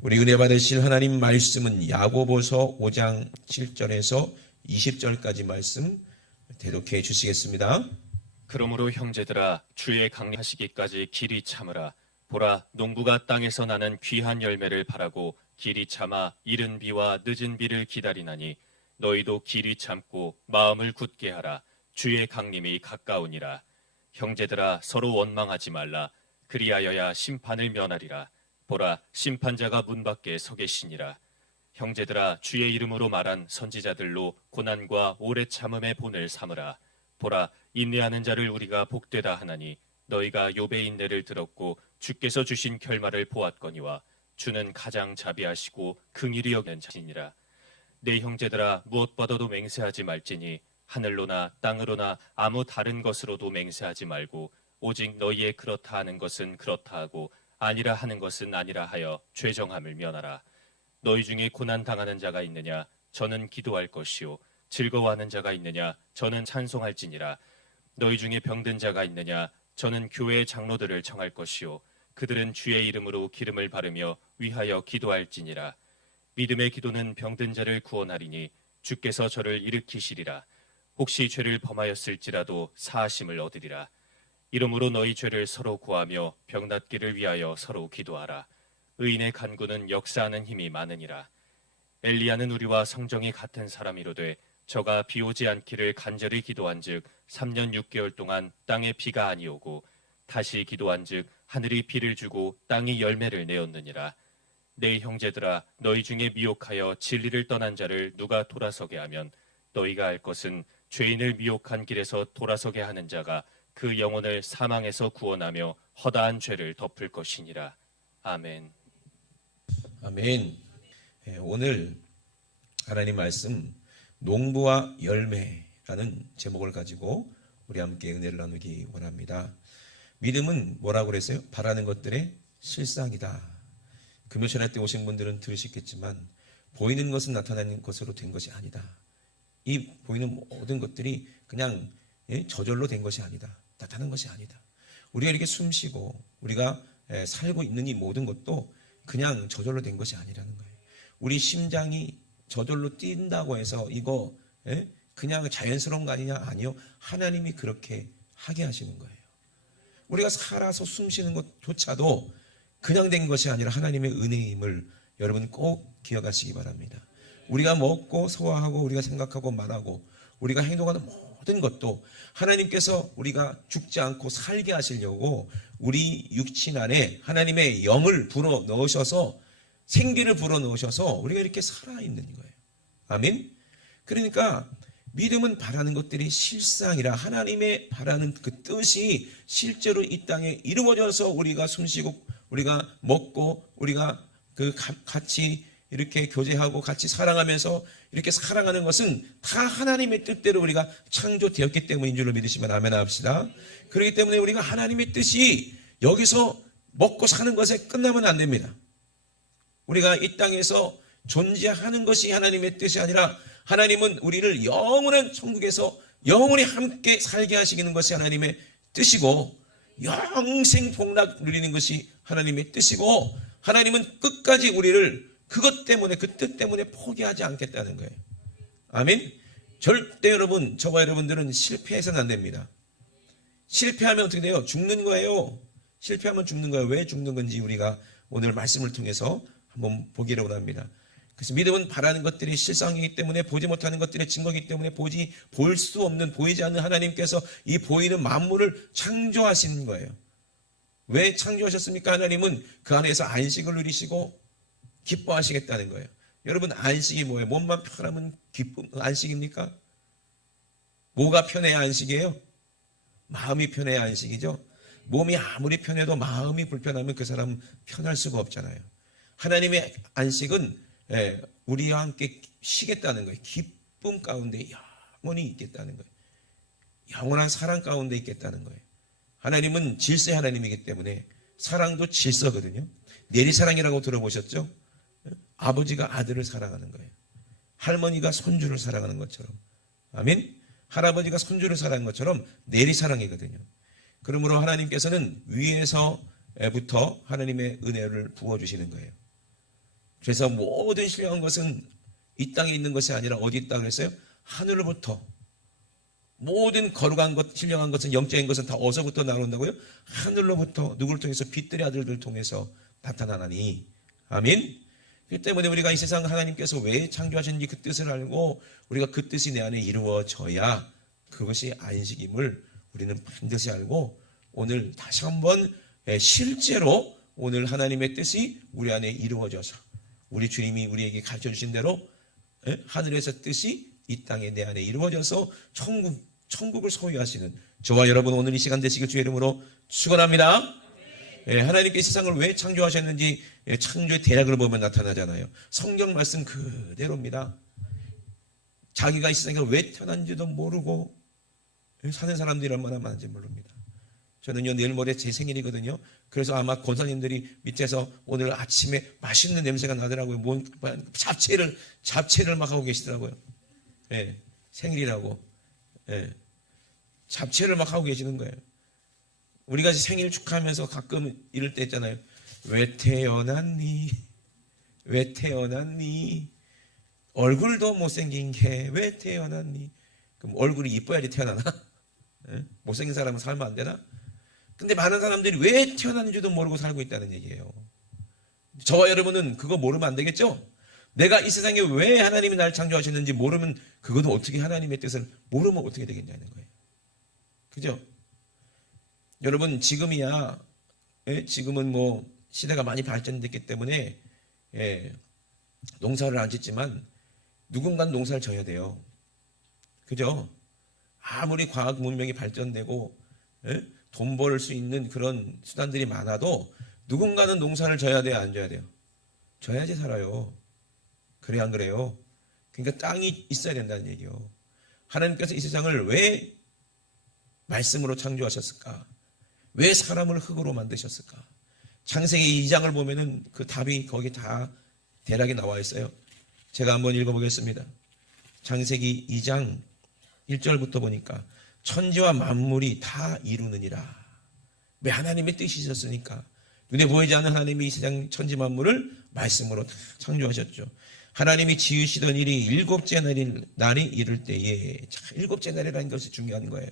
우리 은혜 받으실 하나님 말씀은 야고보서 5장 7절에서 20절까지 말씀 대독해 주시겠습니다. 그러므로 형제들아 주의 강림하시기까지 길이 참으라. 보라, 농부가 땅에서 나는 귀한 열매를 바라고 길이 참아 이른 비와 늦은 비를 기다리나니 너희도 길이 참고 마음을 굳게 하라. 주의 강림이 가까우니라. 형제들아 서로 원망하지 말라. 그리하여야 심판을 면하리라. 보라, 심판자가 문 밖에 서 계시니라. 형제들아 주의 이름으로 말한 선지자들로 고난과 오래 참음의 본을 삼으라. 보라, 인내하는 자를 우리가 복되다 하나니 너희가 욥의 인내를 들었고 주께서 주신 결말을 보았거니와 주는 가장 자비하시고 긍휼히 여기는 자신이라. 내 형제들아 무엇보다도 맹세하지 말지니 하늘로나 땅으로나 아무 다른 것으로도 맹세하지 말고 오직 너희의 그렇다 하는 것은 그렇다 하고 아니라 하는 것은 아니라 하여 죄정함을 면하라. 너희 중에 고난 당하는 자가 있느냐? 저는 기도할 것이요. 즐거워하는 자가 있느냐? 저는 찬송할지니라. 너희 중에 병든 자가 있느냐? 저는 교회의 장로들을 청할 것이요. 그들은 주의 이름으로 기름을 바르며 위하여 기도할지니라. 믿음의 기도는 병든 자를 구원하리니 주께서 저를 일으키시리라. 혹시 죄를 범하였을지라도 사하심을 얻으리라. 이러므로 너희 죄를 서로 고하며 병낫기를 위하여 서로 기도하라. 의인의 간구는 역사하는 힘이 많으니라. 엘리야는 우리와 성정이 같은 사람이로되 저가 비 오지 않기를 간절히 기도한즉 3년 6개월 동안 땅에 비가 아니오고 다시 기도한즉 하늘이 비를 주고 땅이 열매를 내었느니라. 내 형제들아 너희 중에 미혹하여 진리를 떠난 자를 누가 돌아서게 하면 너희가 알 것은 죄인을 미혹한 길에서 돌아서게 하는 자가 그 영혼을 사망에서 구원하며 허다한 죄를 덮을 것이니라. 아멘. 아멘. 오늘 하나님 말씀 농부와 열매라는 제목을 가지고 우리 함께 은혜를 나누기 원합니다. 믿음은 뭐라고 그랬어요? 바라는 것들의 실상이다. 금요철회 때 오신 분들은 들으시겠지만 보이는 것은 나타나는 것으로 된 것이 아니다. 이 보이는 모든 것들이 그냥 저절로 된 것이 아니다. 나타난 것이 아니다. 우리가 이렇게 숨쉬고 우리가 살고 있는 이 모든 것도 그냥 저절로 된 것이 아니라는 거예요. 우리 심장이 저절로 뛴다고 해서 이거 그냥 자연스러운 거 아니냐? 아니요. 하나님이 그렇게 하게 하시는 거예요. 우리가 살아서 숨쉬는 것조차도 그냥 된 것이 아니라 하나님의 은혜임을 여러분 꼭 기억하시기 바랍니다. 우리가 먹고 소화하고 우리가 생각하고 말하고 우리가 행동하는 모든 것도 하나님께서 우리가 죽지 않고 살게 하시려고 우리 육신 안에 하나님의 영을 불어 넣으셔서 생기를 불어 넣으셔서 우리가 이렇게 살아있는 거예요. 아멘. 그러니까 믿음은 바라는 것들이 실상이라 하나님의 바라는 그 뜻이 실제로 이 땅에 이루어져서 우리가 숨쉬고 우리가 먹고 우리가 같이 이렇게 교제하고 같이 사랑하면서 이렇게 살아가는 것은 다 하나님의 뜻대로 우리가 창조되었기 때문인 줄로 믿으시면 아멘 합시다. 그렇기 때문에 우리가 하나님의 뜻이 여기서 먹고 사는 것에 끝나면 안 됩니다. 우리가 이 땅에서 존재하는 것이 하나님의 뜻이 아니라 하나님은 우리를 영원한 천국에서 영원히 함께 살게 하시는 것이 하나님의 뜻이고 영생 복락 누리는 것이 하나님의 뜻이고 하나님은 끝까지 우리를 그것 때문에 그 뜻 때문에 포기하지 않겠다는 거예요. 아멘. 절대 여러분 저와 여러분들은 실패해서는 안 됩니다. 실패하면 어떻게 돼요? 죽는 거예요. 실패하면 죽는 거예요. 왜 죽는 건지 우리가 오늘 말씀을 통해서 한번 보기를 원합니다. 그래서 믿음은 바라는 것들이 실상이기 때문에 보지 못하는 것들의 증거이기 때문에 볼 수 없는 보이지 않는 하나님께서 이 보이는 만물을 창조하시는 거예요. 왜 창조하셨습니까? 하나님은 그 안에서 안식을 누리시고 기뻐하시겠다는 거예요. 여러분 안식이 뭐예요? 몸만 편하면 안식입니까? 뭐가 편해야 안식이에요? 마음이 편해야 안식이죠. 몸이 아무리 편해도 마음이 불편하면 그 사람은 편할 수가 없잖아요. 하나님의 안식은 우리와 함께 쉬겠다는 거예요. 기쁨 가운데 영원히 있겠다는 거예요. 영원한 사랑 가운데 있겠다는 거예요. 하나님은 질서의 하나님이기 때문에 사랑도 질서거든요. 내리사랑이라고 들어보셨죠? 아버지가 아들을 사랑하는 거예요. 할머니가 손주를 사랑하는 것처럼. 아멘. 할아버지가 손주를 사랑하는 것처럼 내리사랑이거든요. 그러므로 하나님께서는 위에서부터 하나님의 은혜를 부어주시는 거예요. 그래서 모든 신령한 것은 이 땅에 있는 것이 아니라 어디 있다 그랬어요? 하늘로부터. 모든 거룩한 것, 신령한 것은, 영적인 것은 다 어디서부터 나온다고요? 하늘로부터. 누구를 통해서? 빛들의 아들들 통해서 나타나나니. 아멘. 그 때문에 우리가 이 세상 하나님께서 왜 창조하셨는지 그 뜻을 알고 우리가 그 뜻이 내 안에 이루어져야 그것이 안식임을 우리는 반드시 알고, 오늘 다시 한번 실제로 오늘 하나님의 뜻이 우리 안에 이루어져서 우리 주님이 우리에게 가르쳐 주신 대로 하늘에서 뜻이 이 땅에 내 안에 이루어져서 천국을 소유하시는 저와 여러분 오늘 이 시간 되시길 주의 이름으로 축원합니다. 하나님께 세상을 왜 창조하셨는지 창조의 대략을 보면 나타나잖아요. 성경 말씀 그대로입니다. 자기가 이 세상에 왜 태어난지도 모르고 사는 사람들이 얼마나 많은지 모릅니다. 저는요, 내일 모레 제 생일이거든요. 그래서 아마 권사님들이 밑에서 오늘 아침에 맛있는 냄새가 나더라고요. 잡채를 막 하고 계시더라고요. 생일이라고. 잡채를 막 하고 계시는 거예요. 우리가 생일 축하하면서 가끔 이럴 때 있잖아요. 왜 태어났니? 왜 태어났니? 얼굴도 못생긴 게 왜 태어났니? 그럼 얼굴이 이뻐야지 태어나나? 못생긴 사람은 살면 안 되나? 근데 많은 사람들이 왜 태어났는지도 모르고 살고 있다는 얘기예요. 저와 여러분은 그거 모르면 안 되겠죠? 내가 이 세상에 왜 하나님이 나를 창조하셨는지 모르면, 그것도 어떻게 하나님의 뜻을 모르면 어떻게 되겠냐는 거예요. 그죠? 여러분, 지금이야, 지금은 뭐 시대가 많이 발전됐기 때문에 농사를 안 짓지만 누군가는 농사를 져야 돼요. 그죠? 아무리 과학 문명이 발전되고 돈 벌 수 있는 그런 수단들이 많아도 누군가는 농사를 져야 돼요, 안 져야 돼요? 져야지 살아요. 그래, 안 그래요? 그러니까 땅이 있어야 된다는 얘기요. 하나님께서 이 세상을 왜 말씀으로 창조하셨을까? 왜 사람을 흙으로 만드셨을까? 창세기 2장을 보면은 그 답이 거기 다 대략이 나와 있어요. 제가 한번 읽어보겠습니다. 창세기 2장 1절부터 보니까 천지와 만물이 다 이루느니라. 왜? 하나님의 뜻이셨으니까. 눈에 보이지 않는 하나님이 이 세상 천지 만물을 말씀으로 다 창조하셨죠. 하나님이 지으시던 일이 일곱째 날이 이를 때에, 일곱째 날이라는 것이 중요한 거예요.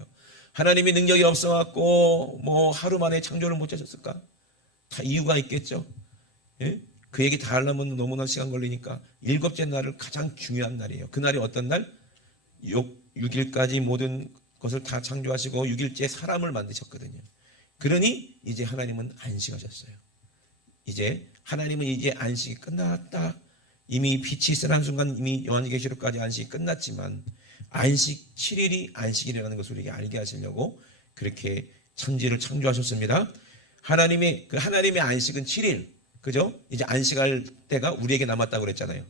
하나님이 능력이 없어갖고 뭐 하루 만에 창조를 못 하셨을까? 다 이유가 있겠죠. 그 얘기 다 하려면 너무나 시간 걸리니까 일곱째 날을 가장 중요한 날이에요. 그 날이 어떤 날? 6일까지 모든 것을 다 창조하시고 6일째 사람을 만드셨거든요. 그러니 이제 하나님은 안식하셨어요. 이제 하나님은 이제 안식이 끝났다. 이미 빛이 쓰라는 순간 이미 요한계시록까지 안식이 끝났지만 안식 7일이 안식이라는 것을 우리에게 알게 하시려고 그렇게 천지를 창조하셨습니다. 하나님의 안식은 7일. 그죠? 이제 안식할 때가 우리에게 남았다고 그랬잖아요.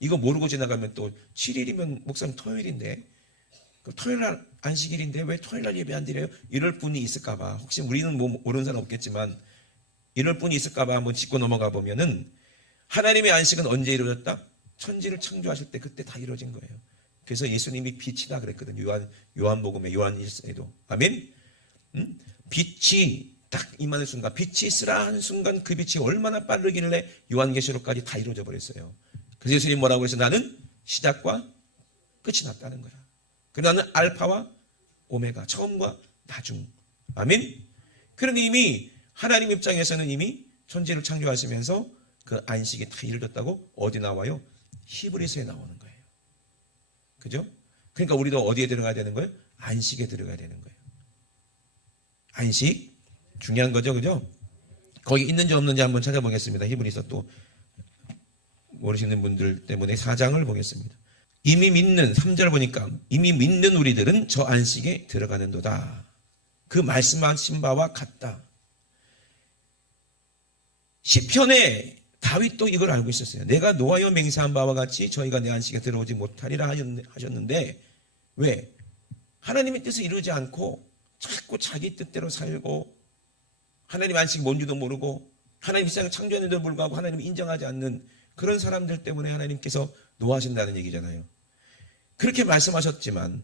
이거 모르고 지나가면 또 7일이면 목사님 토요일인데, 토요일 날 안식일인데 왜 토요일 날 예배 안 드려요? 이럴 분이 있을까봐. 혹시 우리는 뭐 모르는 사람 없겠지만 이럴 분이 있을까봐 한번 짚고 넘어가 보면은, 하나님의 안식은 언제 이루어졌다? 천지를 창조하실 때 그때 다 이루어진 거예요. 그래서 예수님이 빛이다 그랬거든요. 요한복음의 요한 1서에도. 아멘? 빛이 딱 임하는 순간, 빛이 쓰라 하는 순간 그 빛이 얼마나 빠르길래 요한계시록까지 다 이루어져 버렸어요. 그래서 예수님 뭐라고 해서 나는 시작과 끝이 났다는 거야. 그래서 나는 알파와 오메가, 처음과 나중. 아멘? 그러니 이미 하나님 입장에서는 이미 천지를 창조하시면서 그 안식이 다 이루어졌다고 어디 나와요? 히브리서에 나오는 거예요. 그죠? 그러니까 우리도 어디에 들어가야 되는 거예요? 안식에 들어가야 되는 거예요. 안식 중요한 거죠, 그죠? 거기 있는지 없는지 한번 찾아보겠습니다. 히브리서 또 모르시는 분들 때문에 4장을 보겠습니다. 이미 믿는 3절 보니까 이미 믿는 우리들은 저 안식에 들어가는도다. 그 말씀하신 바와 같다. 시편에 다윗도 이걸 알고 있었어요. 내가 노하여 맹세한 바와 같이 저희가 내 안식에 들어오지 못하리라 하셨는데, 왜? 하나님의 뜻을 이루지 않고 자꾸 자기 뜻대로 살고 하나님 안식이 뭔지도 모르고 하나님 세상을 창조했는데도 불구하고 하나님을 인정하지 않는 그런 사람들 때문에 하나님께서 노하신다는 얘기잖아요. 그렇게 말씀하셨지만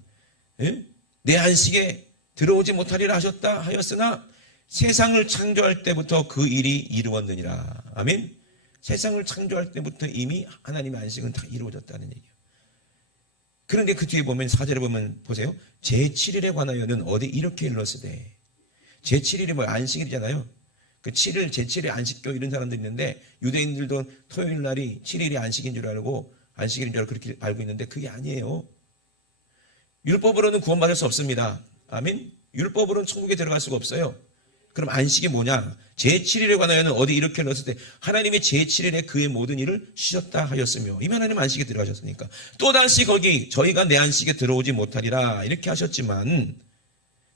내 안식에 들어오지 못하리라 하였으나 세상을 창조할 때부터 그 일이 이루었느니라. 아멘. 세상을 창조할 때부터 이미 하나님의 안식은 다 이루어졌다는 얘기예요. 그런데 그 뒤에 보면 4절에 보면 보세요. 제7일에 관하여는 어디 이렇게 일렀으되, 제7일이 뭐예요? 안식일이잖아요. 그 7일, 제7일 안식교 이런 사람들이 있는데, 유대인들도 토요일 날이 7일이 안식인 줄 알고 안식일인 줄 알고 그렇게 알고 있는데 그게 아니에요. 율법으로는 구원받을 수 없습니다. 아멘. 율법으로는 천국에 들어갈 수가 없어요. 그럼 안식이 뭐냐? 제7일에 관하여는 어디 이렇게 넣었을 때 하나님의 제7일에 그의 모든 일을 쉬셨다 하였으며, 이미 하나님 안식에 들어가셨으니까 또다시 거기 저희가 내 안식에 들어오지 못하리라 이렇게 하셨지만,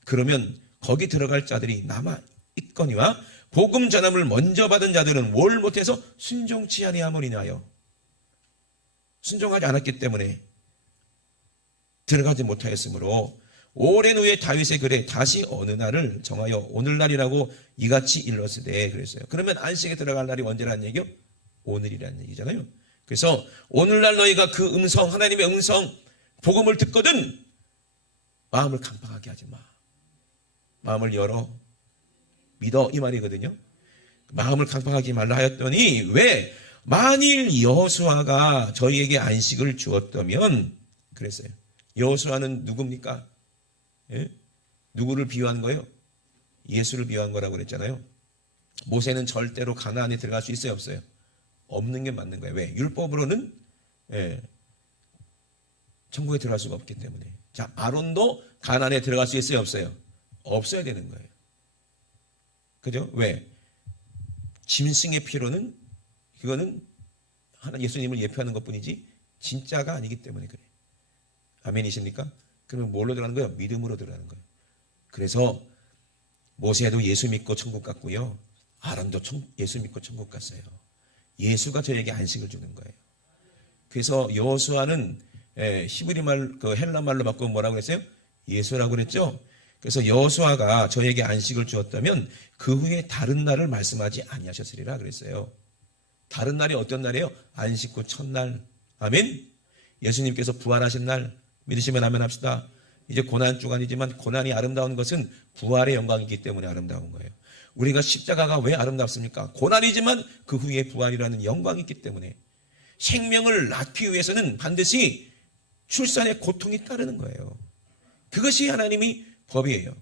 그러면 거기 들어갈 자들이 남아 있거니와 복음 전함을 먼저 받은 자들은 뭘 못해서 순종치 아니함을 인하여, 순종하지 않았기 때문에 들어가지 못하였으므로 오랜 후에 다윗의 글에 다시 어느 날을 정하여 오늘날이라고 이같이 일렀으되 그랬어요. 그러면 안식에 들어갈 날이 언제라는 얘기요? 오늘이라는 얘기잖아요. 그래서 오늘날 너희가 그 음성, 하나님의 음성, 복음을 듣거든 마음을 강팍하게 하지 마. 마음을 열어 믿어, 이 말이거든요. 마음을 강팍하게 말라 하였더니, 왜? 만일 여호수아가 저희에게 안식을 주었다면 그랬어요. 여호수아는 누굽니까? 예? 누구를 비유한 거예요? 예수를 비유한 거라고 그랬잖아요. 모세는 절대로 가나안에 들어갈 수 있어요, 없어요? 없는 게 맞는 거예요. 왜? 율법으로는 천국에 들어갈 수가 없기 때문에. 자, 아론도 가나안에 들어갈 수 있어요, 없어요? 없어야 되는 거예요. 그죠? 왜? 짐승의 피로는, 그거는 하나 예수님을 예표하는 것뿐이지 진짜가 아니기 때문에 그래요. 아멘이십니까? 그러면 뭘로 들어가는 거예요? 믿음으로 들어가는 거예요. 그래서 모세도 예수 믿고 천국 갔고요, 아론도 예수 믿고 천국 갔어요. 예수가 저에게 안식을 주는 거예요. 그래서 여호수아는 히브리 말, 그 헬라 말로 바꾸면 뭐라고 그랬어요? 예수라고 그랬죠. 그래서 여호수아가 저에게 안식을 주었다면 그 후에 다른 날을 말씀하지 아니하셨으리라 그랬어요. 다른 날이 어떤 날이에요? 안식 후 첫날. 아멘. 예수님께서 부활하신 날 믿으시면 아멘 합시다. 이제 고난 주간이지만 고난이 아름다운 것은 부활의 영광이기 때문에 아름다운 거예요. 우리가 십자가가 왜 아름답습니까? 고난이지만 그 후에 부활이라는 영광이 있기 때문에. 생명을 낳기 위해서는 반드시 출산의 고통이 따르는 거예요. 그것이 하나님이 법이에요.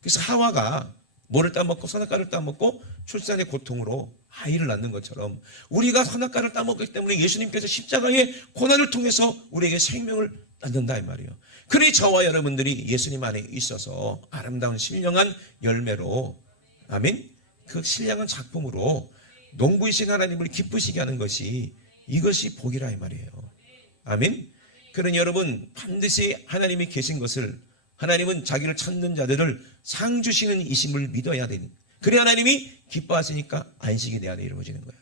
그래서 하와가 뭐를 따먹고 선악과를 따먹고 출산의 고통으로 아이를 낳는 것처럼 우리가 선악과를 따먹기 때문에 예수님께서 십자가의 고난을 통해서 우리에게 생명을 낳는다 이 말이에요. 그러니 저와 여러분들이 예수님 안에 있어서 아름다운 신령한 열매로, 아멘, 그 신령한 작품으로 농부이신 하나님을 기쁘시게 하는 것이, 이것이 복이라 이 말이에요. 아멘. 그러니 여러분, 반드시 하나님이 계신 것을, 하나님은 자기를 찾는 자들을 상 주시는 이심을 믿어야 되는, 그래 하나님이 기뻐하시니까 안식이 내 안에 이루어지는 거야.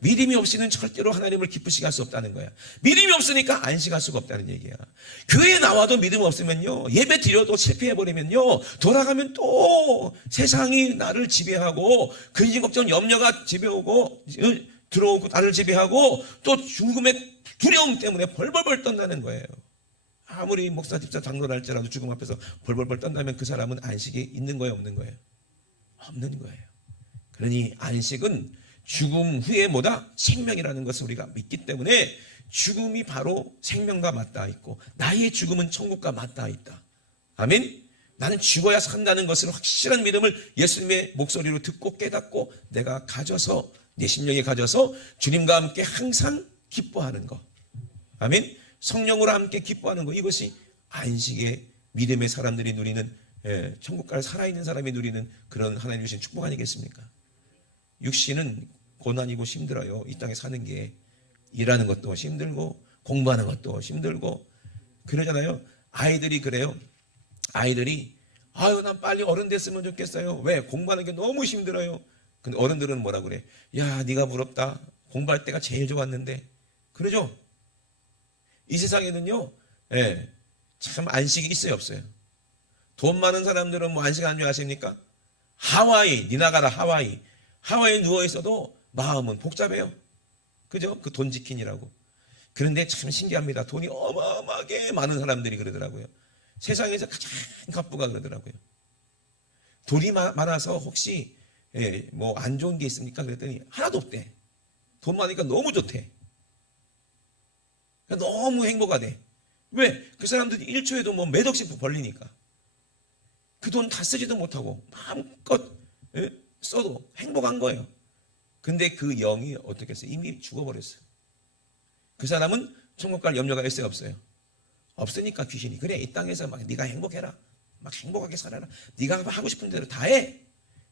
믿음이 없이는 절대로 하나님을 기쁘시게 할 수 없다는 거야. 믿음이 없으니까 안식할 수가 없다는 얘기야. 교회에 나와도 믿음 없으면요, 예배 드려도 실패해버리면요, 돌아가면 또 세상이 나를 지배하고 근심 걱정 염려가 지배오고 들어오고 나를 지배하고 또 죽음의 두려움 때문에 벌벌벌 떤다는 거예요. 아무리 목사, 집사, 장로를 할지라도 죽음 앞에서 벌벌벌 떤다면 그 사람은 안식이 있는 거예요, 없는 거예요? 없는 거예요. 그러니 안식은 죽음 후에 뭐다? 생명이라는 것을 우리가 믿기 때문에 죽음이 바로 생명과 맞닿아 있고 나의 죽음은 천국과 맞닿아 있다. 아멘. 나는 죽어야 산다는 것을 확실한 믿음을 예수님의 목소리로 듣고 깨닫고 내가 가져서, 내 심령에 가져서 주님과 함께 항상 기뻐하는 것. 아멘. 성령으로 함께 기뻐하는 것, 이것이 안식의 믿음의 사람들이 누리는, 천국갈 살아있는 사람이 누리는 그런 하나님 주신 축복 아니겠습니까? 육신은 고난이고 힘들어요. 이 땅에 사는 게 일하는 것도 힘들고 공부하는 것도 힘들고 그러잖아요. 아이들이 그래요. 아이들이 아유 난 빨리 어른 됐으면 좋겠어요. 왜? 공부하는 게 너무 힘들어요. 근데 어른들은 뭐라 그래? 야 네가 부럽다. 공부할 때가 제일 좋았는데. 그러죠? 이 세상에는요, 참 안식이 있어요, 없어요? 돈 많은 사람들은 뭐 안식 안 좋아하십니까? 하와이, 니나가라 하와이. 하와이에 누워있어도 마음은 복잡해요. 그죠? 그 돈 지키느라고. 그런데 참 신기합니다. 돈이 어마어마하게 많은 사람들이 그러더라고요. 세상에서 가장 갑부가 그러더라고요. 돈이 많아서 혹시 뭐 안 좋은 게 있습니까? 그랬더니 하나도 없대. 돈 많으니까 너무 좋대. 너무 행복하대. 왜? 그 사람들이 1초에도 뭐 몇 억씩 벌리니까. 그 돈 다 쓰지도 못하고 마음껏 써도 행복한 거예요. 근데 그 영이 어떻게 했어요? 이미 죽어버렸어요. 그 사람은 천국 갈 염려가 일세 없어요. 없으니까 귀신이 그래 이 땅에서 막 네가 행복해라. 막 행복하게 살아라. 네가 하고 싶은 대로 다 해.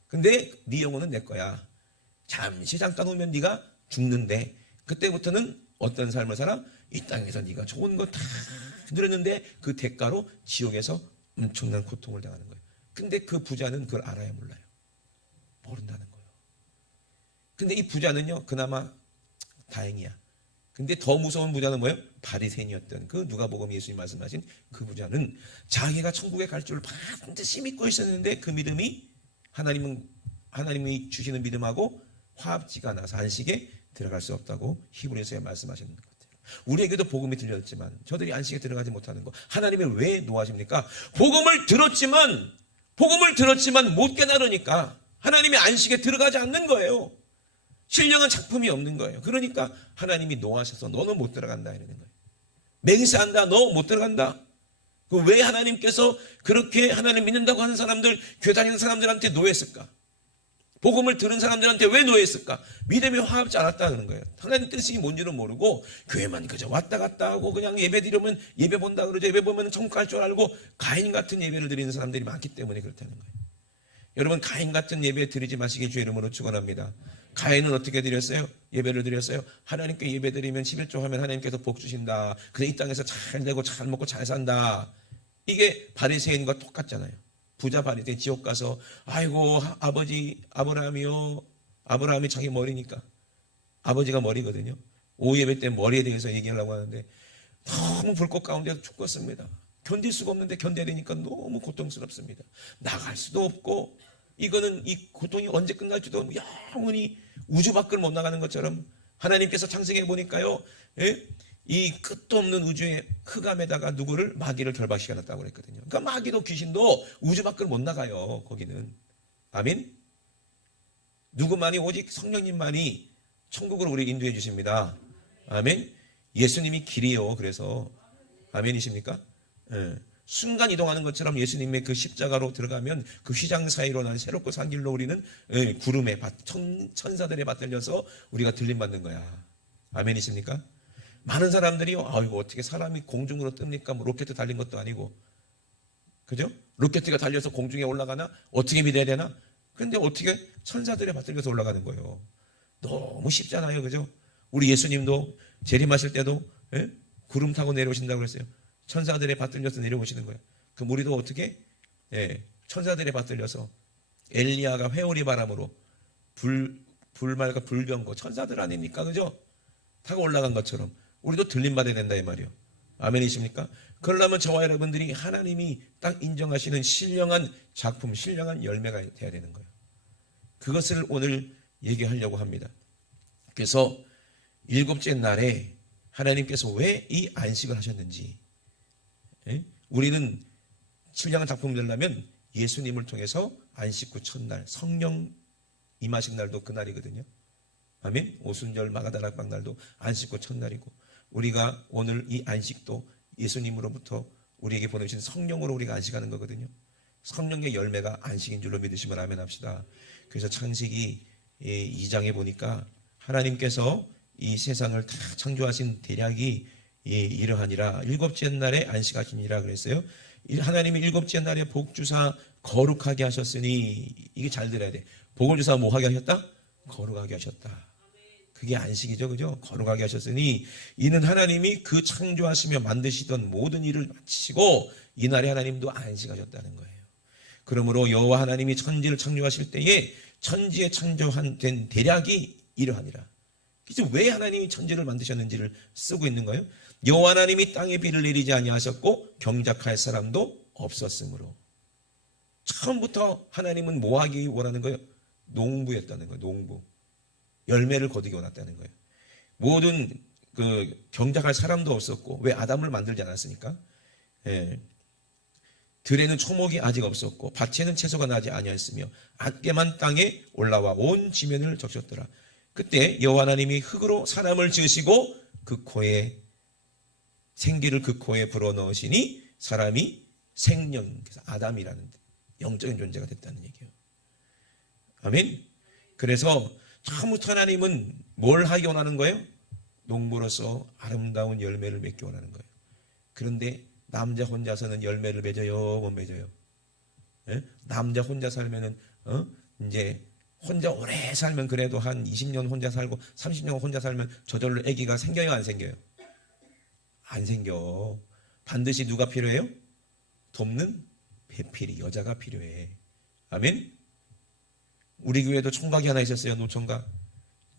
근데 네 영혼은 내 거야. 잠시 잠깐 오면 네가 죽는데 그때부터는 어떤 삶을 살아? 이 땅에서 네가 좋은 거 다 누렸는데 그 대가로 지옥에서 엄청난 고통을 당하는 거예요. 근데 그 부자는 그걸 알아야 몰라요. 모른다는 거예요. 근데 이 부자는요 그나마 다행이야. 근데 더 무서운 부자는 뭐예요? 바리새인이었던 그 누가복음 예수님 말씀하신 그 부자는 자기가 천국에 갈 줄 반드시 믿고 있었는데 그 믿음이 하나님이 주시는 믿음하고 화합지가 나서 안식에 들어갈 수 없다고 히브리서에 말씀하시는 것 같아요. 우리에게도 복음이 들렸지만 저들이 안식에 들어가지 못하는 거 하나님이 왜 노하십니까? 복음을 들었지만 못 깨달으니까 하나님이 안식에 들어가지 않는 거예요. 신령한 작품이 없는 거예요. 그러니까 하나님이 노하셔서 너는 못 들어간다 이러는 거예요. 맹세한다. 너 못 들어간다. 왜 하나님께서 그렇게 하나님 믿는다고 하는 사람들, 교회 다니는 사람들한테 노했을까? 복음을 들은 사람들한테 왜 노했을까? 믿음이 화합지 않았다는 거예요. 하나님 뜻이 뭔지는 모르고 교회만 그저 왔다 갔다 하고 그냥 예배 드리면 예배 본다 그러죠. 예배 보면 천국 갈 줄 알고 가인 같은 예배를 드리는 사람들이 많기 때문에 그렇다는 거예요. 여러분 가인 같은 예배 드리지 마시길 주 이름으로 축원합니다. 가인은 어떻게 드렸어요? 예배를 드렸어요. 하나님께 예배 드리면 11조 하면 하나님께서 복 주신다. 그래 이 땅에서 잘 되고 잘 먹고 잘 산다. 이게 바리새인과 똑같잖아요. 부자 바리새인 지옥 가서 아이고 아버지 아브라함이요. 아브라함이 자기 머리니까 아버지가 머리거든요. 오후 예배 때 머리에 대해서 얘기하려고 하는데 너무 불꽃 가운데 죽었습니다. 견딜 수가 없는데 견뎌야 되니까 너무 고통스럽습니다. 나갈 수도 없고 이거는 이 고통이 언제 끝날지도 영원히 우주 밖을 못 나가는 것처럼 하나님께서 창세기에 보니까요. 이 끝도 없는 우주의 흑암에다가 누구를 마귀를 결박시켜놨다고 그랬거든요. 그러니까 마귀도 귀신도 우주 밖을 못 나가요. 거기는. 아멘. 누구만이 오직 성령님만이 천국으로 우리 인도해 주십니다. 아멘. 예수님이 길이요. 그래서 아멘이십니까? 순간 이동하는 것처럼 예수님의 그 십자가로 들어가면 그 휘장 사이로 난 새롭고 산 길로 우리는 구름에 천사들에 받들려서 우리가 들림받는 거야. 아멘이십니까? 많은 사람들이요. 아이고 어떻게 사람이 공중으로 뜹니까? 뭐 로켓 달린 것도 아니고. 그죠? 로켓가 달려서 공중에 올라가나? 어떻게 믿어야 되나? 그런데 어떻게 천사들에 받들려서 올라가는 거예요. 너무 쉽잖아요. 그죠? 우리 예수님도 재림하실 때도 구름 타고 내려오신다고 그랬어요. 천사들에 받들려서 내려오시는 거예요. 그럼 우리도 어떻게? 천사들에 받들려서 엘리야가 회오리 바람으로 불말과 불병거 천사들 아닙니까? 그죠? 타고 올라간 것처럼 우리도 들림받아야 된다 이 말이에요. 아멘이십니까? 그러려면 저와 여러분들이 하나님이 딱 인정하시는 신령한 작품, 신령한 열매가 돼야 되는 거예요. 그것을 오늘 얘기하려고 합니다. 그래서 일곱째 날에 하나님께서 왜 이 안식을 하셨는지 우리는 신령한 작품을 되려면 예수님을 통해서 안식 후 첫날 성령 임하신 날도 그날이거든요. 아멘. 오순절 마가다락방 날도 안식 후 첫날이고 우리가 오늘 이 안식도 예수님으로부터 우리에게 보내주신 성령으로 우리가 안식하는 거거든요. 성령의 열매가 안식인 줄로 믿으시면 아멘 합시다. 그래서 창세기 2장에 보니까 하나님께서 이 세상을 다 창조하신 대략이 이러하니라. 일곱째 날에 안식하시니라 그랬어요. 하나님이 일곱째 날에 복주사 거룩하게 하셨으니 이게 잘 들어야 돼. 복을 주사 뭐하게 하셨다? 거룩하게 하셨다. 그게 안식이죠. 그죠? 거룩하게 하셨으니 이는 하나님이 그 창조하시며 만드시던 모든 일을 마치시고 이날에 하나님도 안식하셨다는 거예요. 그러므로 여호와 하나님이 천지를 창조하실 때에 천지에 창조된 대략이 이러하니라. 그래서 왜 하나님이 천지를 만드셨는지를 쓰고 있는 거예요. 여호와 하나님이 땅에 비를 내리지 아니하셨고 경작할 사람도 없었으므로. 처음부터 하나님은 뭐 하기 원하는 거예요? 농부였다는 거예요. 농부. 열매를 거두기 원했다는 거예요. 모든 경작할 사람도 없었고 왜 아담을 만들지 않았습니까? 들에는 초목이 아직 없었고 밭에는 채소가 나지 아니하였으며 안개만 땅에 올라와 온 지면을 적셨더라. 그때 여호와 하나님이 흙으로 사람을 지으시고 그 코에 생기를 그 코에 불어넣으시니 사람이 생명, 그래서 아담이라는 영적인 존재가 됐다는 얘기예요. 아멘. 그래서 처음부터 하나님은 뭘 하기 원하는 거예요? 농부로서 아름다운 열매를 맺기 원하는 거예요. 그런데 남자 혼자서는 열매를 맺어요, 못 맺어요? 예? 남자 혼자 살면은 이제 혼자 오래 살면 그래도 한 20년 혼자 살고 30년 혼자 살면 저절로 아기가 생겨요, 안 생겨요? 안 생겨. 반드시 누가 필요해요? 돕는 배필이, 여자가 필요해. 아멘. 우리 교회도 총각이 하나 있었어요. 노총각.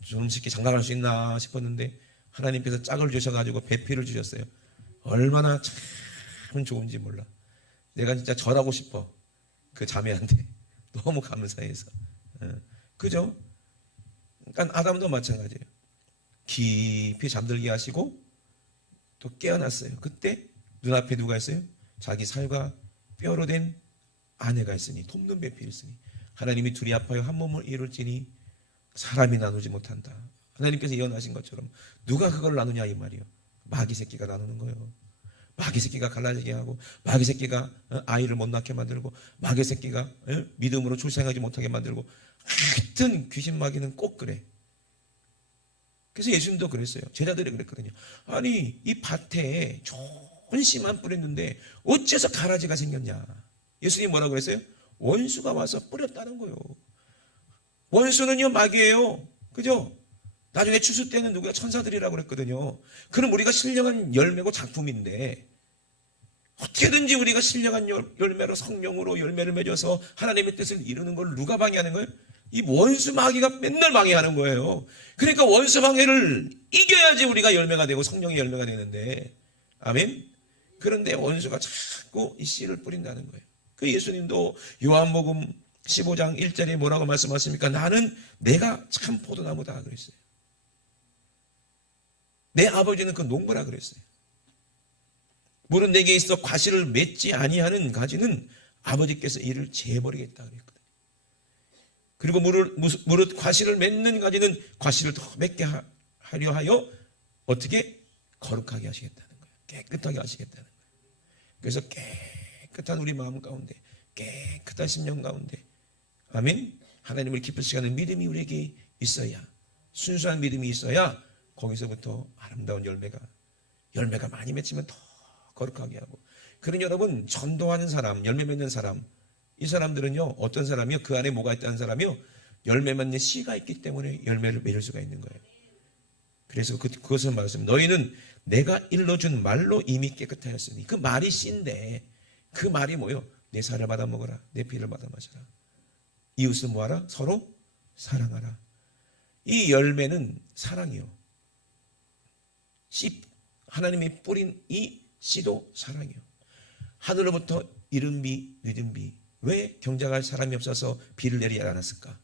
좀 쉽게 장가갈 수 있나 싶었는데 하나님께서 짝을 주셔가지고 배필을 주셨어요. 얼마나 참 좋은지 몰라. 내가 진짜 절하고 싶어. 그 자매한테. 너무 감사해서. 그죠? 그러니까 아담도 마찬가지예요. 깊이 잠들게 하시고 또 깨어났어요. 그때 눈앞에 누가 있어요? 자기 살과 뼈로 된 아내가 있으니, 돕는 배필이 있으니 하나님이 둘이 아파요 한 몸을 이룰지니 사람이 나누지 못한다. 하나님께서 예언하신 것처럼 누가 그걸 나누냐 이 말이요. 마귀 새끼가 나누는 거예요. 마귀 새끼가 갈라지게 하고, 마귀 새끼가 아이를 못 낳게 만들고, 마귀 새끼가 믿음으로 출생하지 못하게 만들고, 하여튼 귀신 마귀는 꼭 그래. 그래서 예수님도 그랬어요. 제자들이 그랬거든요. 아니 이 밭에 좋은 씨만 뿌렸는데 어째서 가라지가 생겼냐. 예수님이 뭐라고 그랬어요? 원수가 와서 뿌렸다는 거예요. 원수는요 마귀예요. 그죠? 나중에 추수 때는 누구야? 천사들이라고 그랬거든요. 그럼 우리가 신령한 열매고 작품인데 어떻게든지 우리가 신령한 열매로 성령으로 열매를 맺어서 하나님의 뜻을 이루는 걸 누가 방해하는 거예요? 이 원수 마귀가 맨날 방해하는 거예요. 그러니까 원수 방해를 이겨야지 우리가 열매가 되고 성령의 열매가 되는데, 아멘. 그런데 원수가 자꾸 이 씨를 뿌린다는 거예요. 그 예수님도 요한복음 15장 1절에 뭐라고 말씀하십니까? 나는 내가 참 포도나무다 그랬어요. 내 아버지는 그 농부라 그랬어요. 물은 내게 있어 과실을 맺지 아니하는 가지는 아버지께서 이를 재버리겠다 그랬거든요. 그리고 무릇 과실을 맺는 가지는 과실을 더 맺게 하려 하여 어떻게? 거룩하게 하시겠다는 거예요. 깨끗하게 하시겠다는 거예요. 그래서 깨끗한 우리 마음 가운데, 깨끗한 심령 가운데, 아멘. 하나님을 기쁘시게 하는 믿음이 우리에게 있어야, 순수한 믿음이 있어야 거기서부터 아름다운 열매가 많이 맺히면 더 거룩하게 하고. 그런 여러분, 전도하는 사람, 열매 맺는 사람, 이 사람들은요 어떤 사람이요? 그 안에 뭐가 있다는 사람이요? 열매 맺는 씨가 있기 때문에 열매를 맺을 수가 있는 거예요. 그래서 그것을 말씀, 너희는 내가 일러준 말로 이미 깨끗하였으니. 그 말이 씨인데 그 말이 뭐요? 내 살을 받아 먹어라, 내 피를 받아 마셔라, 이웃을 뭐하라? 서로 사랑하라. 이 열매는 사랑이요. 씨, 하나님이 뿌린 이 씨도 사랑이요. 하늘로부터 이른 비 늦은 비, 왜 경작할 사람이 없어서 비를 내리지 않았을까?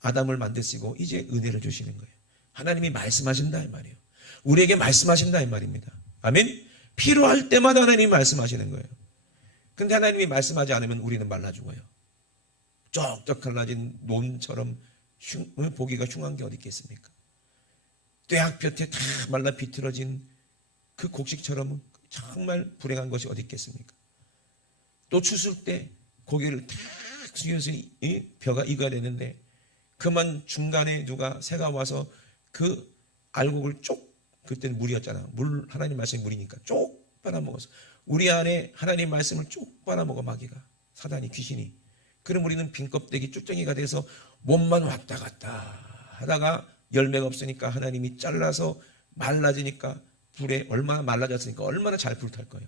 아담을 만드시고 이제 은혜를 주시는 거예요. 하나님이 말씀하신다 이 말이에요. 우리에게 말씀하신다 이 말입니다. 아멘. 필요할 때마다 하나님이 말씀하시는 거예요. 근데 하나님이 말씀하지 않으면 우리는 말라 죽어요. 쩍쩍 갈라진 논처럼 보기가 흉한 게 어디 있겠습니까? 뙤약볕에 다 말라 비틀어진 그 곡식처럼 정말 불행한 것이 어디 있겠습니까? 또 추술 때 고개를 탁 숙여서 벼가 익어야 되는데 그만 중간에 누가 새가 와서 그 알곡을 쪽, 그때는 물이었잖아. 하나님 말씀이 물이니까 쪽 빨아먹어서 우리 안에 하나님 말씀을 쪽 빨아먹어 마귀가, 사단이, 귀신이. 그럼 우리는 빈 껍데기 쭉정이가 돼서 몸만 왔다 갔다 하다가 열매가 없으니까 하나님이 잘라서 말라지니까 불에 얼마나 말라졌으니까 얼마나 잘 불탈 거예요.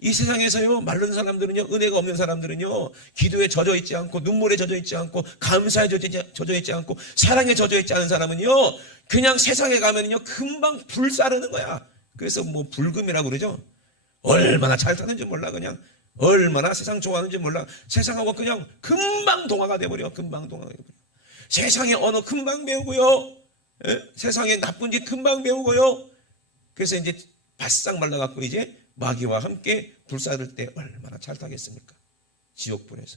이 세상에서요 마른 사람들은요, 은혜가 없는 사람들은요, 기도에 젖어 있지 않고 눈물에 젖어 있지 않고 감사에 젖어 있지 않고 사랑에 젖어 있지 않은 사람은요 그냥 세상에 가면요 금방 불사르는 거야. 그래서 뭐 불금이라고 그러죠. 얼마나 잘 사는지 몰라. 그냥 얼마나 세상 좋아하는지 몰라. 세상하고 그냥 금방 동화가 돼버려. 금방 동화가 돼버려. 세상의 언어 금방 배우고요, 세상의 나쁜 짓 금방 배우고요. 그래서 이제 바싹 말라갖고 이제 마귀와 함께 불사를 때 얼마나 잘 타겠습니까? 지옥불에서.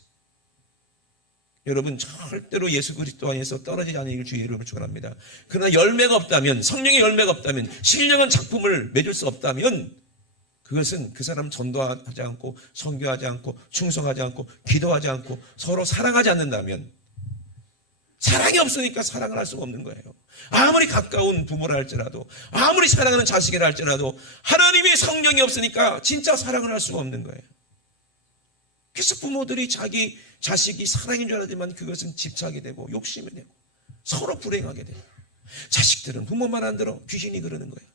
여러분 절대로 예수 그리스도 안에서 떨어지지 않을 주의 이름을 축원합니다. 그러나 열매가 없다면, 성령의 열매가 없다면, 신령한 작품을 맺을 수 없다면 그것은 그 사람 전도하지 않고 선교하지 않고 충성하지 않고 기도하지 않고 서로 사랑하지 않는다면, 사랑이 없으니까 사랑을 할 수가 없는 거예요. 아무리 가까운 부모라 할지라도, 아무리 사랑하는 자식이라 할지라도 하나님의 성령이 없으니까 진짜 사랑을 할 수가 없는 거예요. 그래서 부모들이 자기 자식이 사랑인 줄 알지만 그것은 집착이 되고 욕심이 되고 서로 불행하게 돼요. 자식들은 부모만 안 들어 귀신이 그러는 거예요.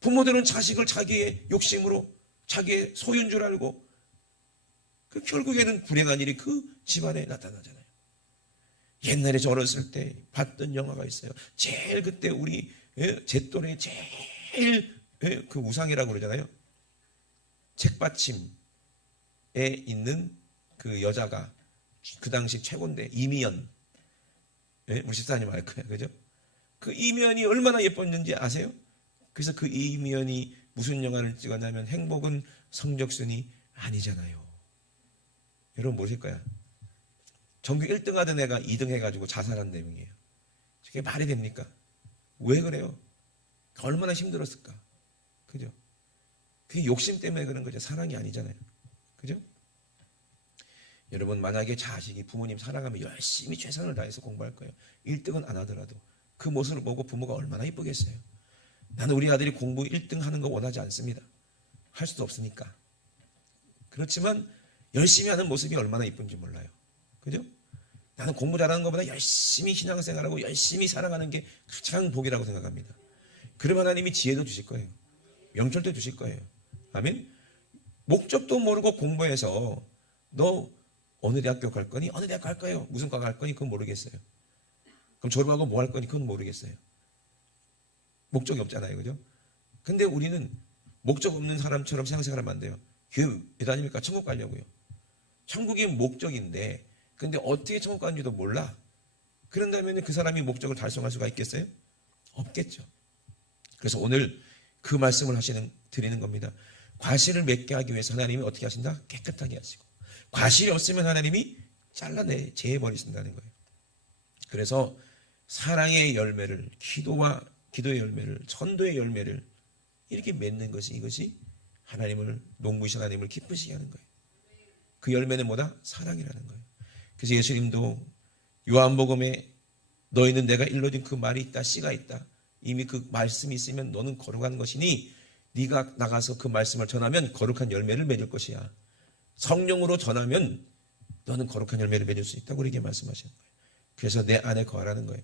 부모들은 자식을 자기의 욕심으로 자기의 소유인 줄 알고 결국에는 불행한 일이 그 집안에 나타나잖아요. 옛날에 저 어렸을 때 봤던 영화가 있어요. 제일 그때 우리 제 또래 제일 그 우상이라고 그러잖아요. 책받침에 있는 그 여자가 그 당시 최고인데 이미연, 우리 집사님 알 거예요, 그죠? 그 이미연이 얼마나 예뻤는지 아세요? 그래서 그 이미연이 무슨 영화를 찍었냐면 행복은 성적순이 아니잖아요. 여러분 모르실 거야. 전교 1등 하던 애가 2등 해가지고 자살한 내용이에요. 저게 말이 됩니까? 왜 그래요? 얼마나 힘들었을까? 그죠? 그게 욕심 때문에 그런 거죠. 사랑이 아니잖아요. 그죠? 여러분 만약에 자식이 부모님 사랑하면 열심히 최선을 다해서 공부할 거예요. 1등은 안 하더라도 그 모습을 보고 부모가 얼마나 이쁘겠어요. 나는 우리 아들이 공부 1등 하는 거 원하지 않습니다. 할 수도 없으니까. 그렇지만 열심히 하는 모습이 얼마나 이쁜지 몰라요. 그죠? 나는 공부 잘하는 것보다 열심히 신앙생활하고 열심히 살아가는 게 가장 복이라고 생각합니다. 그러면 하나님이 지혜도 주실 거예요. 명철도 주실 거예요. 아멘? 목적도 모르고 공부해서 너 어느 대학교 갈 거니? 어느 대학 갈 거예요? 무슨 과 갈 거니? 그건 모르겠어요. 그럼 졸업하고 뭐 할 거니? 그건 모르겠어요. 목적이 없잖아요. 그죠? 근데 우리는 목적 없는 사람처럼 생각하면 안 돼요. 교회 왜 다닙니까? 천국 가려고요. 천국이 목적인데 근데 어떻게 천국 가는지도 몰라. 그런다면 그 사람이 목적을 달성할 수가 있겠어요? 없겠죠. 그래서 오늘 그 말씀을 드리는 겁니다. 과실을 맺게 하기 위해서 하나님이 어떻게 하신다? 깨끗하게 하시고, 과실이 없으면 하나님이 잘라내 제해버리신다는 거예요. 그래서 사랑의 열매를, 기도의 열매를, 전도의 열매를 이렇게 맺는 것이, 이것이 하나님을, 농부이신 하나님을 기쁘시게 하는 거예요. 그 열매는 뭐다? 사랑이라는 거예요. 그래서 예수님도 요한복음에 너희는 내가 일러준 그 말이 있다, 씨가 있다, 이미 그 말씀이 있으면 너는 거룩한 것이니 네가 나가서 그 말씀을 전하면 거룩한 열매를 맺을 것이야. 성령으로 전하면 너는 거룩한 열매를 맺을 수 있다고 이렇게 말씀하시는 거예요. 그래서 내 안에 거하라는 거예요.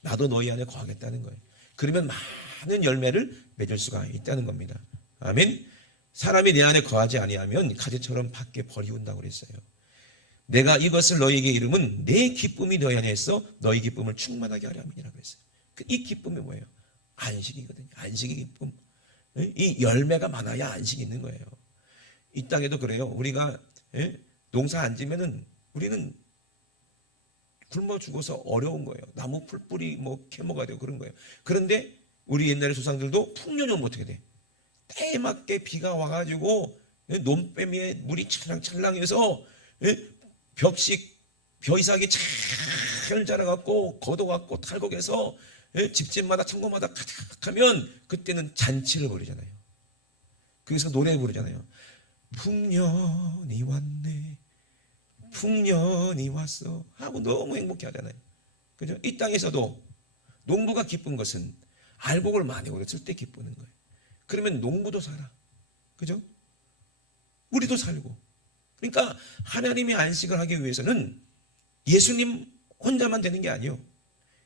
나도 너희 안에 거하겠다는 거예요. 그러면 많은 열매를 맺을 수가 있다는 겁니다. 아멘. 사람이 내 안에 거하지 아니하면 가지처럼 밖에 버리운다고 그랬어요. 내가 이것을 너희에게 이름은 내 기쁨이 너희 안에 있어 너희 기쁨을 충만하게 하려 함이라고 그랬어요. 이 기쁨이 뭐예요? 안식이거든요. 안식의 기쁨. 이 열매가 많아야 안식이 있는 거예요. 이 땅에도 그래요. 우리가 농사 안 지면은 우리는 굶어 죽어서 어려운 거예요. 나무 풀뿌리 캐먹어야 되고 그런 거예요. 그런데 우리 옛날의 조상들도 풍년이 오면 어떻게 돼? 때에 맞게 비가 와가지고 논뱀이에 물이 찰랑찰랑해서 벼이삭이 잘 자라갖고 걷어갖고 탈곡해서 집집마다 창고마다 가득하면 그때는 잔치를 벌이잖아요. 그래서 노래 부르잖아요. 풍년이 왔네, 풍년이 왔어 하고 너무 행복해 하잖아요. 그죠? 이 땅에서도 농부가 기쁜 것은 알곡을 많이 오렸을 때 기쁘는 거예요. 그러면 농부도 살아. 그죠? 우리도 살고. 그러니까 하나님의 안식을 하기 위해서는 예수님 혼자만 되는 게 아니에요.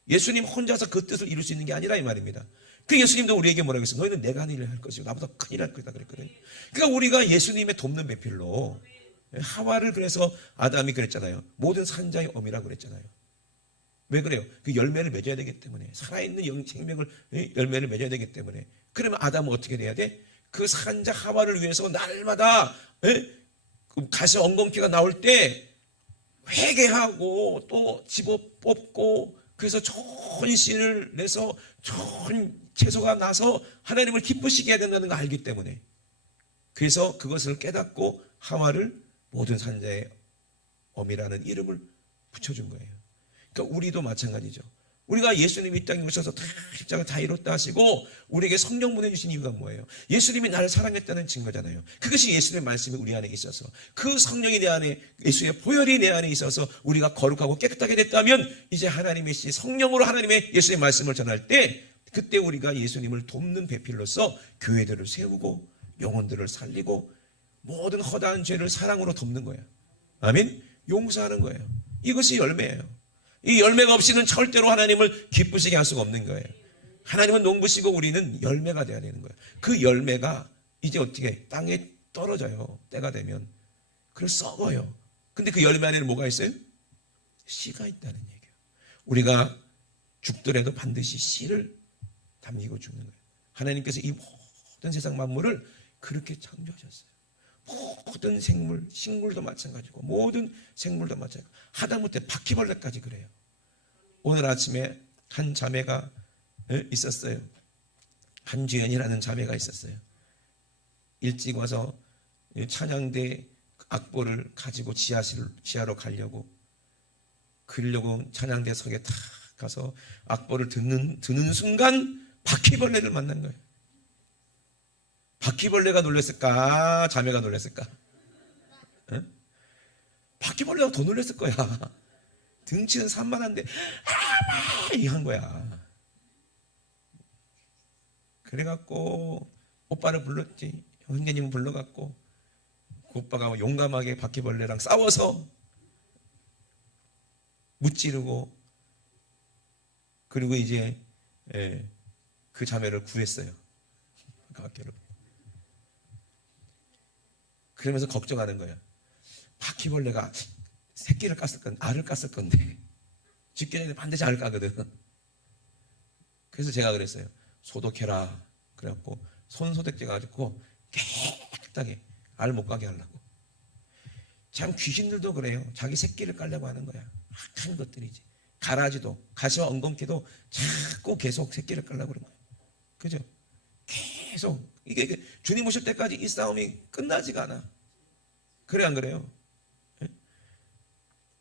예수님 혼자서 그 뜻을 이룰 수 있는 게 아니라 이 말입니다. 그 예수님도 우리에게 뭐라고 했어요? 너희는 내가 하는 일을 할 것이고 나보다 큰 일을 할 거다 그랬거든요. 그러니까 우리가 예수님의 돕는 배필로 하와를, 그래서 아담이 그랬잖아요. 모든 산자의 어미라고 그랬잖아요. 왜 그래요? 그 열매를 맺어야 되기 때문에, 살아있는 생명을 열매를 맺어야 되기 때문에. 그러면 아담은 어떻게 돼야 돼? 그 산자 하와를 위해서 날마다 가시 엉겅퀴가 나올 때 회개하고 또 집어 뽑고, 그래서 좋은 씨를 내서 좋은 채소가 나서 하나님을 기쁘시게 해야 된다는 걸 알기 때문에, 그래서 그것을 깨닫고 하와를 모든 산자의 어미라는 이름을 붙여준 거예요. 그러니까 우리도 마찬가지죠. 우리가 예수님이 이 땅에 오셔서 다 십자가 다 이뤘다 하시고 우리에게 성령 보내주신 이유가 뭐예요? 예수님이 나를 사랑했다는 증거잖아요. 그것이 예수님의 말씀이 우리 안에 있어서, 그 성령이 내 안에, 예수의 보혈이 내 안에 있어서 우리가 거룩하고 깨끗하게 됐다면, 이제 하나님의 씨 성령으로 하나님의 예수의 말씀을 전할 때, 그때 우리가 예수님을 돕는 배필로서 교회들을 세우고 영혼들을 살리고 모든 허다한 죄를 사랑으로 덮는 거예요. 아멘. 용서하는 거예요. 이것이 열매예요. 이 열매가 없이는 절대로 하나님을 기쁘시게 할 수가 없는 거예요. 하나님은 농부시고 우리는 열매가 돼야 되는 거예요. 그 열매가 이제 어떻게 땅에 떨어져요. 때가 되면. 그걸 썩어요. 근데 그 열매 안에는 뭐가 있어요? 씨가 있다는 얘기예요. 우리가 죽더라도 반드시 씨를 담기고 죽는 거예요. 하나님께서 이 모든 세상 만물을 그렇게 창조하셨어요. 모든 생물, 식물도 마찬가지고 모든 생물도 마찬가지고 하다못해 바퀴벌레까지 그래요. 오늘 아침에 한 자매가 있었어요. 한주연이라는 자매가 있었어요. 일찍 와서 찬양대 악보를 가지고 지하로 가려고, 그러려고 찬양대석에 탁 가서 악보를 드는 순간 바퀴벌레를 만난 거예요. 바퀴벌레가 놀랐을까? 자매가 놀랐을까? 응? 바퀴벌레가 더 놀랐을 거야. 등치는 산만한데 한 거야. 그래갖고 오빠를 불렀지. 형제님은 불러갖고 그 오빠가 용감하게 바퀴벌레랑 싸워서 무찌르고, 그리고 이제 그 자매를 구했어요. 그 학교를. 그러면서 걱정하는 거야. 바퀴벌레가 새끼를 깠을 건데, 알을 깠을 건데 죽기 전에 반드시 알을 까거든. 그래서 제가 그랬어요. 소독해라. 그래갖고 손소독제 가지고 깨끗하게 알 못 가게 하려고. 참 귀신들도 그래요. 자기 새끼를 깔려고 하는 거야. 악한 것들이지. 가라지도, 가시와 엉겅퀴도 자꾸 계속 새끼를 깔려고 그러는 거예요. 그죠? 계속 이게 주님 오실 때까지 이 싸움이 끝나지가 않아. 그래 안 그래요?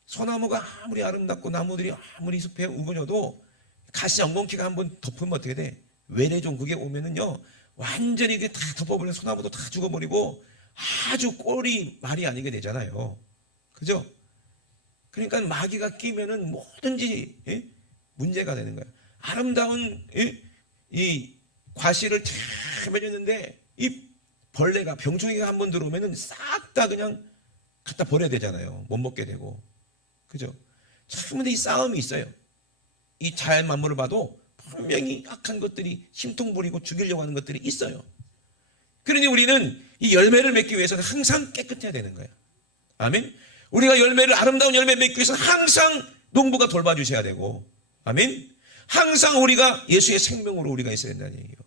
소나무가 아무리 아름답고 나무들이 아무리 숲에 우거져도 가시 엉겅퀴가 한번 덮으면 어떻게 돼? 외래종 그게 오면은요 완전히 이게 다 덮어버리면 소나무도 다 죽어버리고 아주 꼴이 말이 아니게 되잖아요. 그죠? 그러니까 마귀가 끼면은 뭐든지 문제가 되는 거예요. 아름다운 이 과실을 탁 맺었는데 이 벌레가, 병충해가 한번 들어오면은 싹 다 그냥 갖다 버려야 되잖아요. 못 먹게 되고. 그죠? 참, 근데 이 싸움이 있어요. 이 자연 만물을 봐도 분명히 악한 것들이 심통 부리고 죽이려고 하는 것들이 있어요. 그러니 우리는 이 열매를 맺기 위해서는 항상 깨끗해야 되는 거예요. 아멘? 우리가 아름다운 열매 맺기 위해서는 항상 농부가 돌봐주셔야 되고, 아멘? 항상 우리가 예수의 생명으로 우리가 있어야 된다는 얘기예요.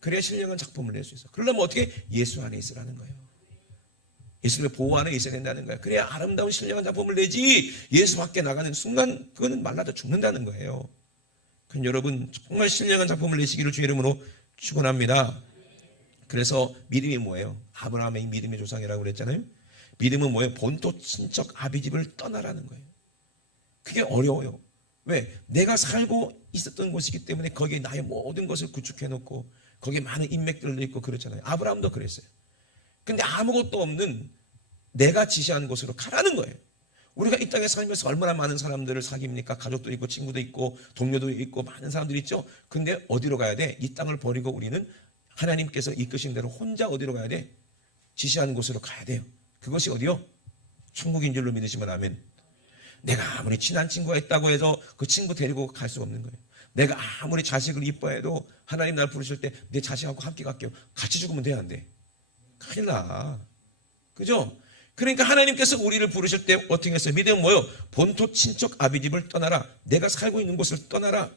그래야 신령한 작품을 낼 수 있어. 그러려면 어떻게? 예수 안에 있으라는 거예요. 예수님의 보호 안에 있어야 된다는 거예요. 그래야 아름다운 신령한 작품을 내지, 예수 밖에 나가는 순간 그거는 말라도 죽는다는 거예요. 그럼 여러분 정말 신령한 작품을 내시기를 주의 이름으로 축원합니다. 그래서 믿음이 뭐예요? 아브라함의 믿음의 조상이라고 그랬잖아요. 믿음은 뭐예요? 본토 친척 아비집을 떠나라는 거예요. 그게 어려워요. 왜? 내가 살고 있었던 곳이기 때문에 거기에 나의 모든 것을 구축해놓고 거기에 많은 인맥들도 있고 그렇잖아요. 아브라함도 그랬어요. 근데 아무것도 없는 내가 지시한 곳으로 가라는 거예요. 우리가 이 땅에 살면서 얼마나 많은 사람들을 사귀입니까? 가족도 있고 친구도 있고 동료도 있고 많은 사람들이 있죠. 근데 어디로 가야 돼? 이 땅을 버리고 우리는 하나님께서 이끄신 대로 혼자 어디로 가야 돼? 지시하는 곳으로 가야 돼요. 그것이 어디요? 천국인 줄로 믿으시면 아멘. 내가 아무리 친한 친구가 있다고 해서 그 친구 데리고 갈 수 없는 거예요. 내가 아무리 자식을 이뻐해도 하나님 날 부르실 때 내 자식하고 함께 갈게요. 같이 죽으면 돼, 안 돼? 큰일 나. 그죠? 그러니까 하나님께서 우리를 부르실 때 어떻게 했어요? 믿음은 뭐예요? 본토 친척 아비집을 떠나라. 내가 살고 있는 곳을 떠나라.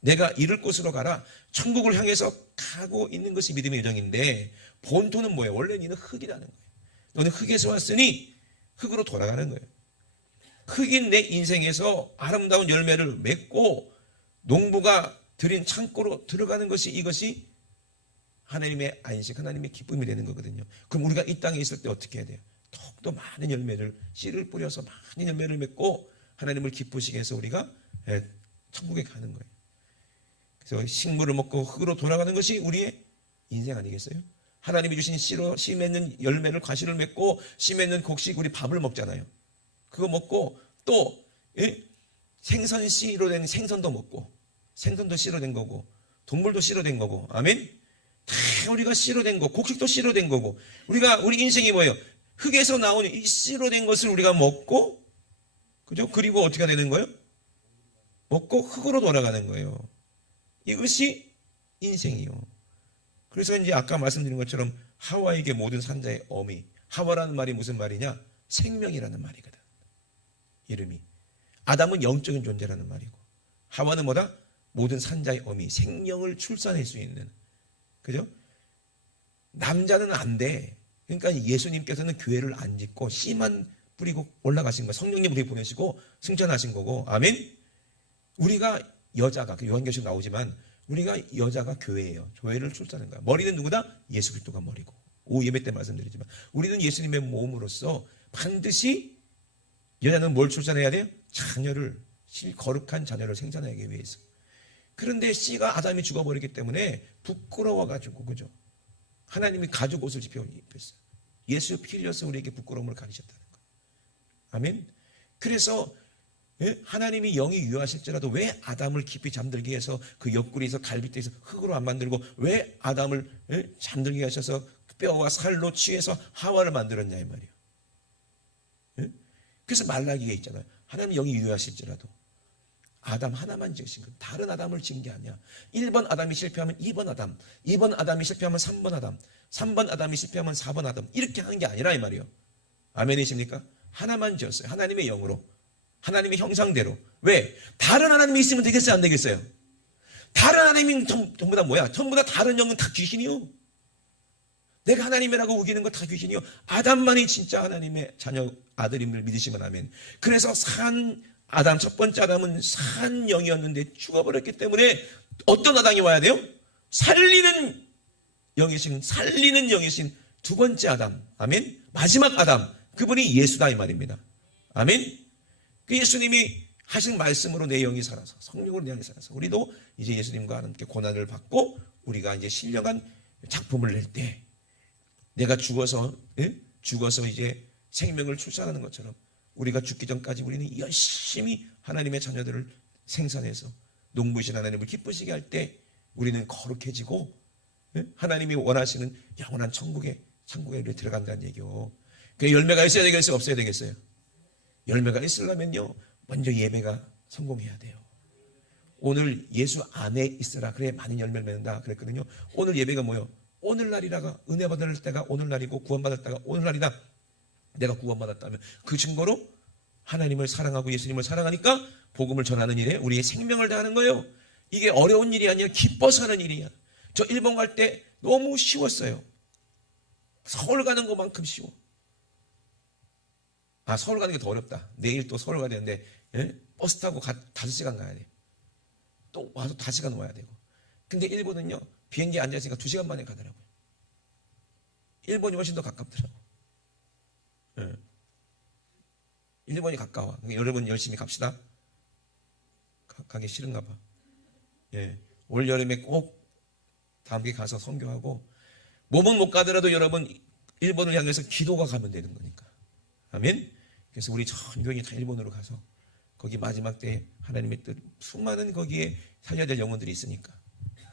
내가 이를 곳으로 가라. 천국을 향해서 가고 있는 것이 믿음의 여정인데, 본토는 뭐예요? 원래 너는 흙이라는 거예요. 너는 흙에서 왔으니 흙으로 돌아가는 거예요. 흙인 내 인생에서 아름다운 열매를 맺고 농부가 들인 창고로 들어가는 것이, 이것이 하나님의 안식, 하나님의 기쁨이 되는 거거든요. 그럼 우리가 이 땅에 있을 때 어떻게 해야 돼요? 더욱더 많은 열매를, 씨를 뿌려서 많은 열매를 맺고 하나님을 기쁘시게 해서 우리가 천국에 가는 거예요. 그래서 식물을 먹고 흙으로 돌아가는 것이 우리의 인생 아니겠어요? 하나님이 주신 씨로 씨 맺는 열매를, 과실을 맺고 씨 맺는 곡식, 우리 밥을 먹잖아요. 그거 먹고 또 생선 씨로 된 생선도 먹고, 생선도 씨로 된 거고 동물도 씨로 된 거고, 아멘. 다 우리가 씨로 된 거, 곡식도 씨로 된 거고, 우리 인생이 뭐예요? 흙에서 나오는 이 씨로 된 것을 우리가 먹고, 그죠? 그리고 어떻게 되는 거예요? 먹고 흙으로 돌아가는 거예요. 이것이 인생이요. 그래서 이제 아까 말씀드린 것처럼 하와에게 모든 산자의 어미, 하와라는 말이 무슨 말이냐? 생명이라는 말이거든. 이름이. 아담은 영적인 존재라는 말이고, 하와는 뭐다? 모든 산자의 어미, 생명을 출산할 수 있는, 그죠? 남자는 안 돼. 그러니까 예수님께서는 교회를 안 짓고 씨만 뿌리고 올라가신 거예요. 성령님 우리 보내시고 승천하신 거고, 아멘. 우리가 여자가, 요한계시록 나오지만 우리가 여자가 교회예요. 교회를 출산하는 거야. 머리는 누구다? 예수 그리스도가 머리고. 예배 때 말씀드리지만 우리는 예수님의 몸으로서 반드시 여자는 뭘 출산해야 돼요? 자녀를, 거룩한 자녀를 생산하기 위해서. 그런데 씨가 아담이 죽어버리기 때문에 부끄러워가지고, 그죠? 하나님이 가죽 옷을 입혔어요. 예수 피 흘려서 우리에게 부끄러움을 가리셨다는 거예요. 아멘. 그래서 하나님이 영이 유하실지라도 왜 아담을 깊이 잠들게 해서 그 옆구리에서 갈빗대에서 흙으로 안 만들고 왜 아담을 잠들게 하셔서 뼈와 살로 취해서 하와를 만들었냐 이 말이에요. 그래서 말라기에 있잖아요. 하나님 영이 유하실지라도 아담 하나만 지으신 거예요. 다른 아담을 지은 게 아니야. 1번 아담이 실패하면 2번 아담, 2번 아담이 실패하면 3번 아담, 3번 아담이 실패하면 4번 아담, 이렇게 하는 게 아니라 이 말이에요. 아멘이십니까? 하나만 지었어요. 하나님의 영으로, 하나님의 형상대로. 왜? 다른 하나님이 있으면 되겠어요? 안 되겠어요? 다른 하나님이 전부 다 뭐야? 전부 다 다른 영은 다 귀신이요. 내가 하나님이라고 우기는 거 다 귀신이요. 아담만이 진짜 하나님의 자녀 아들임을 믿으시면 아멘. 그래서 아담, 첫 번째 아담은 산 영이었는데 죽어버렸기 때문에 어떤 아담이 와야 돼요? 살리는 영이신 두 번째 아담, 아멘. 마지막 아담, 그분이 예수다 이 말입니다. 아멘. 그 예수님이 하신 말씀으로 내 영이 살아서, 성령으로 내 영이 살아서 우리도 이제 예수님과 함께 고난을 받고 우리가 이제 신령한 작품을 낼 때 내가 죽어서 이제 생명을 출산하는 것처럼 우리가 죽기 전까지 우리는 열심히 하나님의 자녀들을 생산해서 농부이신 하나님을 기쁘시게 할 때 우리는 거룩해지고 하나님이 원하시는 영원한 천국에 들어간다는 얘기요. 그 열매가 있어야 되겠어요? 없어야 되겠어요? 열매가 있으려면요, 먼저 예배가 성공해야 돼요. 오늘 예수 안에 있으라, 그래 많은 열매를 맺는다 그랬거든요. 오늘 예배가 뭐예요? 오늘날이라가, 은혜 받을 때가 오늘날이고 구원받을 때가 오늘날이다. 내가 구원받았다면 그 증거로 하나님을 사랑하고 예수님을 사랑하니까 복음을 전하는 일에 우리의 생명을 다하는 거예요. 이게 어려운 일이 아니라 기뻐서 하는 일이야. 저 일본 갈 때 너무 쉬웠어요. 서울 가는 것만큼 쉬워. 서울 가는 게 더 어렵다. 내일 또 서울 가야 되는데 버스 타고 5시간 가야 돼. 또 와서 5시간 와야 되고. 근데 일본은요, 비행기에 앉아있으니까 2시간 만에 가더라고요. 일본이 훨씬 더 가깝더라고. 일본이 가까워. 여러분 열심히 갑시다. 가기 싫은가 봐. 올 여름에 꼭 다음 기회에 가서 선교하고, 몸은 못 가더라도 여러분 일본을 향해서 기도가 가면 되는 거니까. 아멘. 그래서 우리 전 교인이 다 일본으로 가서 거기 마지막 때 하나님의 뜻, 수많은 거기에 살려야 될 영혼들이 있으니까.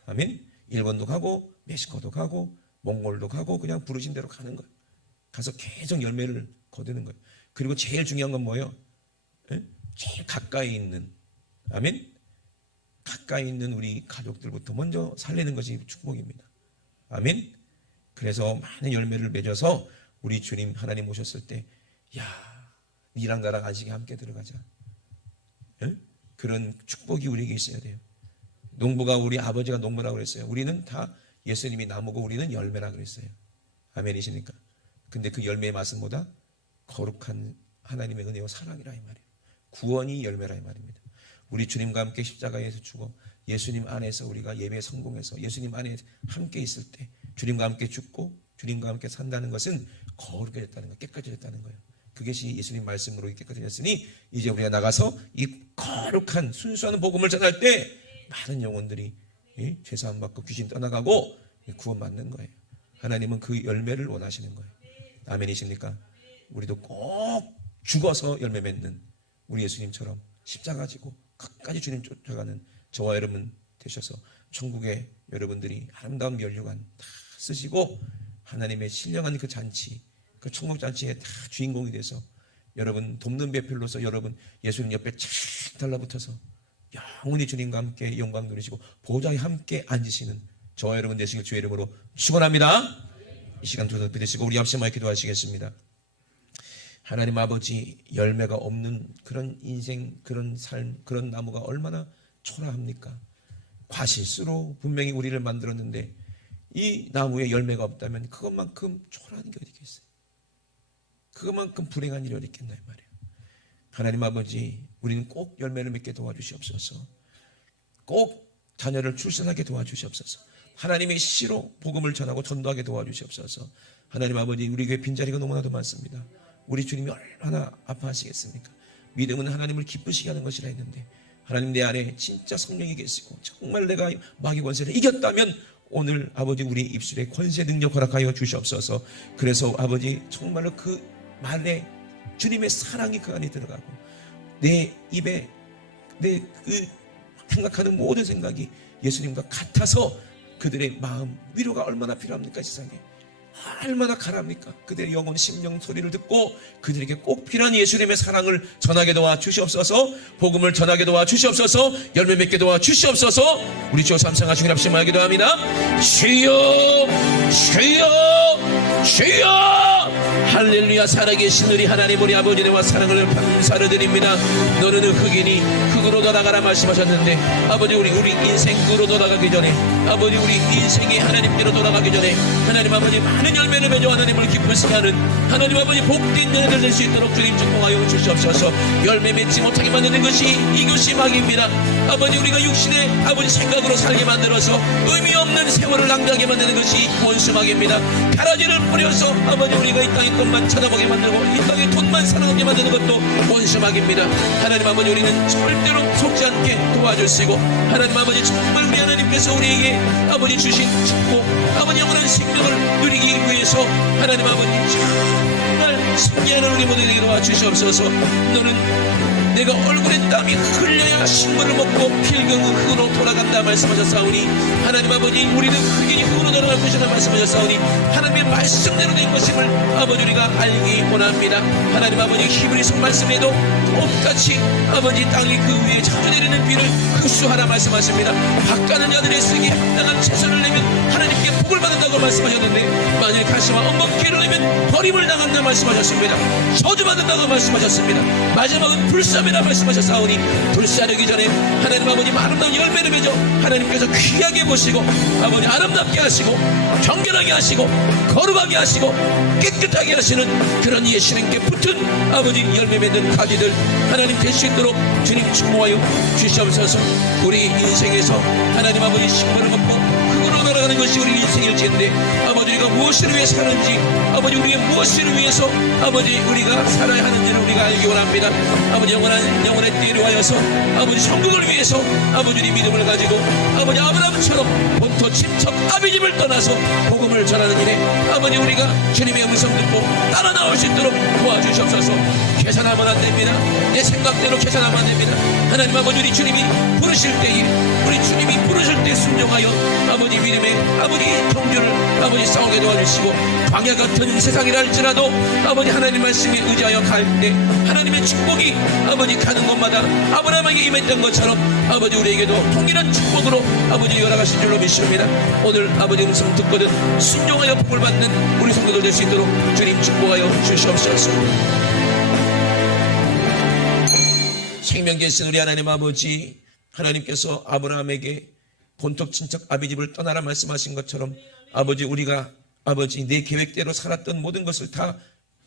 아멘. 일본도 가고 멕시코도 가고 몽골도 가고 그냥 부르신 대로 가는 거예요. 가서 계속 열매를 거두는 거예요. 그리고 제일 중요한 건 뭐예요? 제일 가까이 있는, 아멘. 가까이 있는 우리 가족들부터 먼저 살리는 것이 축복입니다. 아멘. 그래서 많은 열매를 맺어서 우리 주님 하나님 오셨을 때, 야, 니랑 나랑 안식에 함께 들어가자. 그런 축복이 우리에게 있어야 돼요. 농부가, 우리 아버지가 농부라고 그랬어요. 우리는 다 예수님이 나무고 우리는 열매라고 그랬어요. 아멘이십니까? 근데 그 열매의 맛은 뭐다? 거룩한 하나님의 은혜와 사랑이라 이 말이에요. 구원이 열매라 이 말입니다. 우리 주님과 함께 십자가에서 죽어 예수님 안에서 우리가 예배에 성공해서 예수님 안에 함께 있을 때, 주님과 함께 죽고 주님과 함께 산다는 것은 거룩하게 됐다는 거, 깨끗해졌다는 거예요. 그것이 예수님 말씀으로 깨끗해졌으니 이제 우리가 나가서 이 거룩한 순수한 복음을 전할 때 많은 영혼들이 죄사함 받고 귀신 떠나가고 구원받는 거예요. 하나님은 그 열매를 원하시는 거예요. 아멘이십니까? 우리도 꼭 죽어서 열매 맺는 우리 예수님처럼 십자가 지고 끝까지 주님 쫓아가는 저와 여러분 되셔서 천국에 여러분들이 아름다운 면류관 다 쓰시고 하나님의 신령한 그 잔치, 그 천국 잔치에 다 주인공이 돼서 여러분 돕는 배필로서 여러분 예수님 옆에 착 달라붙어서 영원히 주님과 함께 영광 누리시고 보좌에 함께 앉으시는 저와 여러분 되시길 주의 이름으로 축원합니다. 이 시간 두 손 들으시고 우리 합심하여 기도하시겠습니다. 하나님 아버지, 열매가 없는 그런 인생, 그런 삶, 그런 나무가 얼마나 초라합니까? 과실수로 분명히 우리를 만들었는데 이 나무에 열매가 없다면 그것만큼 초라한 게 어디 있겠어요? 그것만큼 불행한 일이 어디 있겠나 이 말이에요. 하나님 아버지, 우리는 꼭 열매를 맺게 도와주시옵소서. 꼭 자녀를 출산하게 도와주시옵소서. 하나님의 시로 복음을 전하고 전도하게 도와주시옵소서. 하나님 아버지, 우리 교회 빈자리가 너무나도 많습니다. 우리 주님이 얼마나 아파하시겠습니까? 믿음은 하나님을 기쁘시게 하는 것이라 했는데 하나님 내 안에 진짜 성령이 계시고 정말 내가 마귀 권세를 이겼다면 오늘 아버지 우리 입술에 권세 능력 허락하여 주시옵소서. 그래서 아버지 정말로 그 말에 주님의 사랑이 그 안에 들어가고 내 입에 내 그 생각하는 모든 생각이 예수님과 같아서 그들의 마음 위로가 얼마나 필요합니까? 세상에 얼마나 가랍니까? 그들의 영혼 심령 소리를 듣고 그들에게 꼭 필요한 예수님의 사랑을 전하게 도와 주시옵소서. 복음을 전하게 도와 주시옵소서. 열매 맺게 도와 주시옵소서. 우리 주 삼상하시기 합심하여 기도합니다. 주여 주여 주여. 할렐루야. 살아계신 우리 하나님 우리 아버지 대와 사랑을 감사를 드립니다. 너는 흑인이 흑으로 돌아가라 말씀하셨는데 아버지 우리 인생 흑으로 돌아가기 전에 아버지 우리 인생이 하나님께로 돌아가기 전에 하나님 아버지 많은 열매를 맺어 하나님을 기쁘시게 하는 하나님 아버지 복된 열매를 낼 수 있도록 주님 축복하여 주시옵소서. 열매 맺지 못하게 만드는 것이 이것이 마귀입니다. 아버지 우리가 육신의 아버지 생각으로 살게 만들어서 의미 없는 세월을 낭비하게 만드는 것이 원수마귀입니다. 가라지를 뿌려서 아버지 우리가 이 땅의 것만 쳐다보게 만들고 이 땅의 돈만 사랑하게 만드는 것도 원수마귀입니다. 하나님 아버지 우리는 절대로 속지 않게 도와주시고 하나님 아버지 정말 우리 하나님께서 우리에게 아버지 주신 축복 아버지 영원한 생명을 누리기 위해서 하나님 아버지 정말 승리하는 우리 모두에게 도와주시옵소서. 너는 내가 얼굴에 땀이 흘려야 식물을 먹고 필경은 흙으로 돌아간다 말씀하셨사오니 하나님 아버지 우리는 흑인이 흙으로 돌아갈 것이라 말씀하셨사오니 하나님의 말씀대로 된 것임을 아버지 우리가 알기 원합니다. 하나님 아버지 히브리서 말씀에도 똑같이 아버지 땅이 그 위에 자주 내리는 비를 흡수하라 말씀하십니다. 밭가는 자들의 쓰기에 합당한 채소를 내면 하나님께 복을 받는다고 말씀하셨는데 만일 가시와 엉겅퀴를 내면 버림을 당한다 말씀하셨습니다. 저주받는다고 말씀하셨습니다. 마지막은 불사매라 말씀하셨사오니 불사르기 전에 하나님 아버지 아름다운 열매를 맺어 하나님께서 귀하게 보시고 아버지 아름답게 하시고 정결하게 하시고 거룩하게 하시고 깨끗하게 하시는 그런 예수님께 붙은 아버지 열매 맺는 가지들 하나님 될 수 있도록 주님 축복하여 주시옵소서. 우리 인생에서 하나님 아버지 식물을 먹고 흙으로 돌아가는 것이 우리 인생일지인데 아버지 우리가 무엇을 위해 사는지 아버지 우리가 무엇을 위해서 아버지 우리가 살아야 하는지를 우리가 알기 원합니다. 아버지 영원의 때를 하여서 아버지 천국을 위해서 아버지 우리 믿음을 가지고 아버지 아브라함처럼 본토 친척 아비집을 떠나서 복음을 전하는 일에 아버지 우리가 주님의 음성 듣고 따라 나올 수 있도록 도와주시옵소서. 계산하면 안 됩니다. 내 생각대로 계산하면 안 됩니다. 하나님 아버지 우리 주님이 부르실 때에 우리 주님이 부르실 때 순종하여 아버지 믿음의 아버지 경주를 아버지 싸우게 도와주시고 광야 같은 세상이라 할지라도 아버지 하나님 말씀에 의지하여 갈 때 하나님의 축복이 아버지 가는 곳마다 아브라함에게 임했던 것처럼 아버지 우리에게도 동일한 축복으로 아버지 열어가신 줄로 믿습니다. 오늘 아버지 음성 듣거든 순종하여 복을 받는 우리 성도들 될 수 있도록 주님 축복하여 주시옵소서. 생명 계신 우리 하나님 아버지 하나님께서 아브라함에게 본토 친척 아비집을 떠나라 말씀하신 것처럼 아버지 우리가 아버지 내 계획대로 살았던 모든 것을 다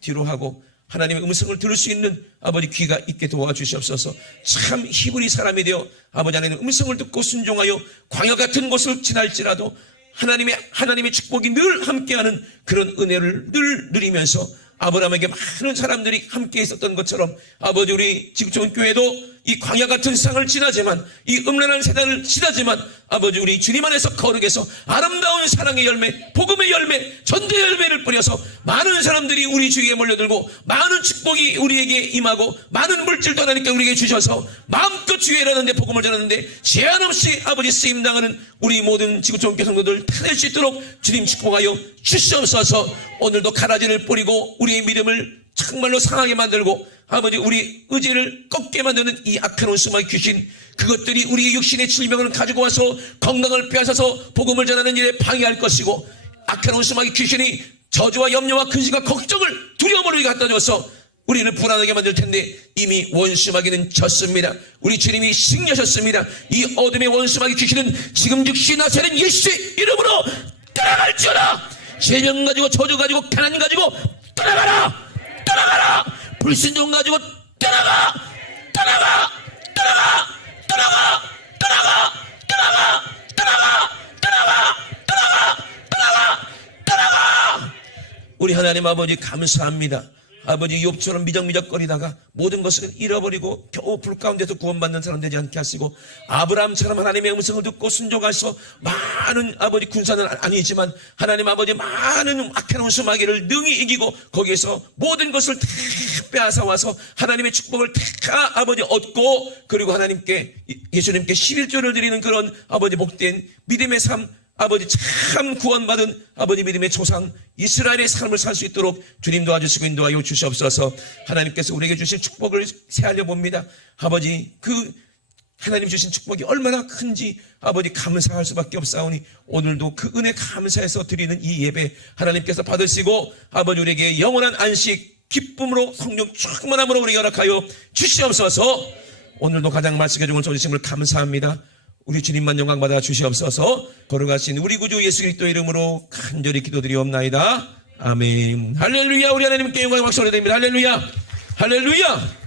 뒤로 하고 하나님의 음성을 들을 수 있는 아버지 귀가 있게 도와주시옵소서. 참 히브리 사람이 되어 아버지 하나님의 음성을 듣고 순종하여 광야 같은 곳을 지날지라도 하나님의 축복이 늘 함께하는 그런 은혜를 늘 누리면서 아브라함에게 많은 사람들이 함께 있었던 것처럼 아버지 우리 지구촌 교회도 이 광야 같은 세상을 지나지만 이 음란한 세상을 지나지만 아버지 우리 주님 안에서 거룩해서 아름다운 사랑의 열매, 복음의 열매, 전도의 열매를 뿌려서 많은 사람들이 우리 주위에 몰려들고 많은 축복이 우리에게 임하고 많은 물질도 하나님께 우리에게 주셔서 마음껏 주의 일하는데 복음을 전하는데 제한 없이 아버지 쓰임당하는 우리 모든 지구촌 교회 성도들 다 될 수 있도록 주님 축복하여 주시옵소서. 오늘도 가라지를 뿌리고 우리의 믿음을 정말로 상하게 만들고 아버지 우리 의지를 꺾게 만드는 이 악한 원수마의 귀신, 그것들이 우리의 육신의 질병을 가지고 와서 건강을 빼앗아서 복음을 전하는 일에 방해할 것이고, 악한 원수마의 귀신이 저주와 염려와 근심과 걱정을 두려움을 우리가 갖다 줘서 우리를 불안하게 만들 텐데 이미 원수마귀는 졌습니다. 우리 주님이 승리하셨습니다. 이 어둠의 원수마귀 귀신은 지금 즉시 나사렛 예수의 이름으로 떠나갈지어다. 질병 가지고 저주 가지고 가난 가지고 떠나가라. 떠나가라. 불순종 가지고 떠나가. 떠나가. 떠나가. 떠나가. 떠나가. 떠나가. 떠나가. 떠나가. 떠나가. 떠나가. 떠나가. 우리 하나님 아버지 감사합니다. 아버지 욥처럼 미적미적거리다가 모든 것을 잃어버리고 겨우 불 가운데서 구원받는 사람 되지 않게 하시고, 아브라함처럼 하나님의 음성을 듣고 순종하셔서 많은 아버지 군사는 아니지만 하나님 아버지 많은 악한 원수마귀를 능히 이기고 거기에서 모든 것을 다 빼앗아 와서 하나님의 축복을 다 아버지 얻고, 그리고 하나님께 예수님께 11조를 드리는 그런 아버지 복된 믿음의 삶, 아버지 참 구원받은 아버지 믿음의 조상 이스라엘의 삶을 살 수 있도록 주님 도와주시고 인도하여 주시옵소서. 하나님께서 우리에게 주신 축복을 새알려 봅니다. 아버지 그 하나님 주신 축복이 얼마나 큰지 아버지 감사할 수밖에 없사오니 오늘도 그 은혜 감사해서 드리는 이 예배 하나님께서 받으시고 아버지 우리에게 영원한 안식 기쁨으로 성령 충만함으로 우리에게 허락하여 주시옵소서. 오늘도 가장 말씀해 주신 주심을 감사합니다. 우리 주님만 영광 받아 주시옵소서. 걸어가신 우리 구주 예수 그리스도 이름으로 간절히 기도드리옵나이다. 아멘. 할렐루야. 우리 하나님께 영광의 박수 올려드립니다. 할렐루야. 할렐루야.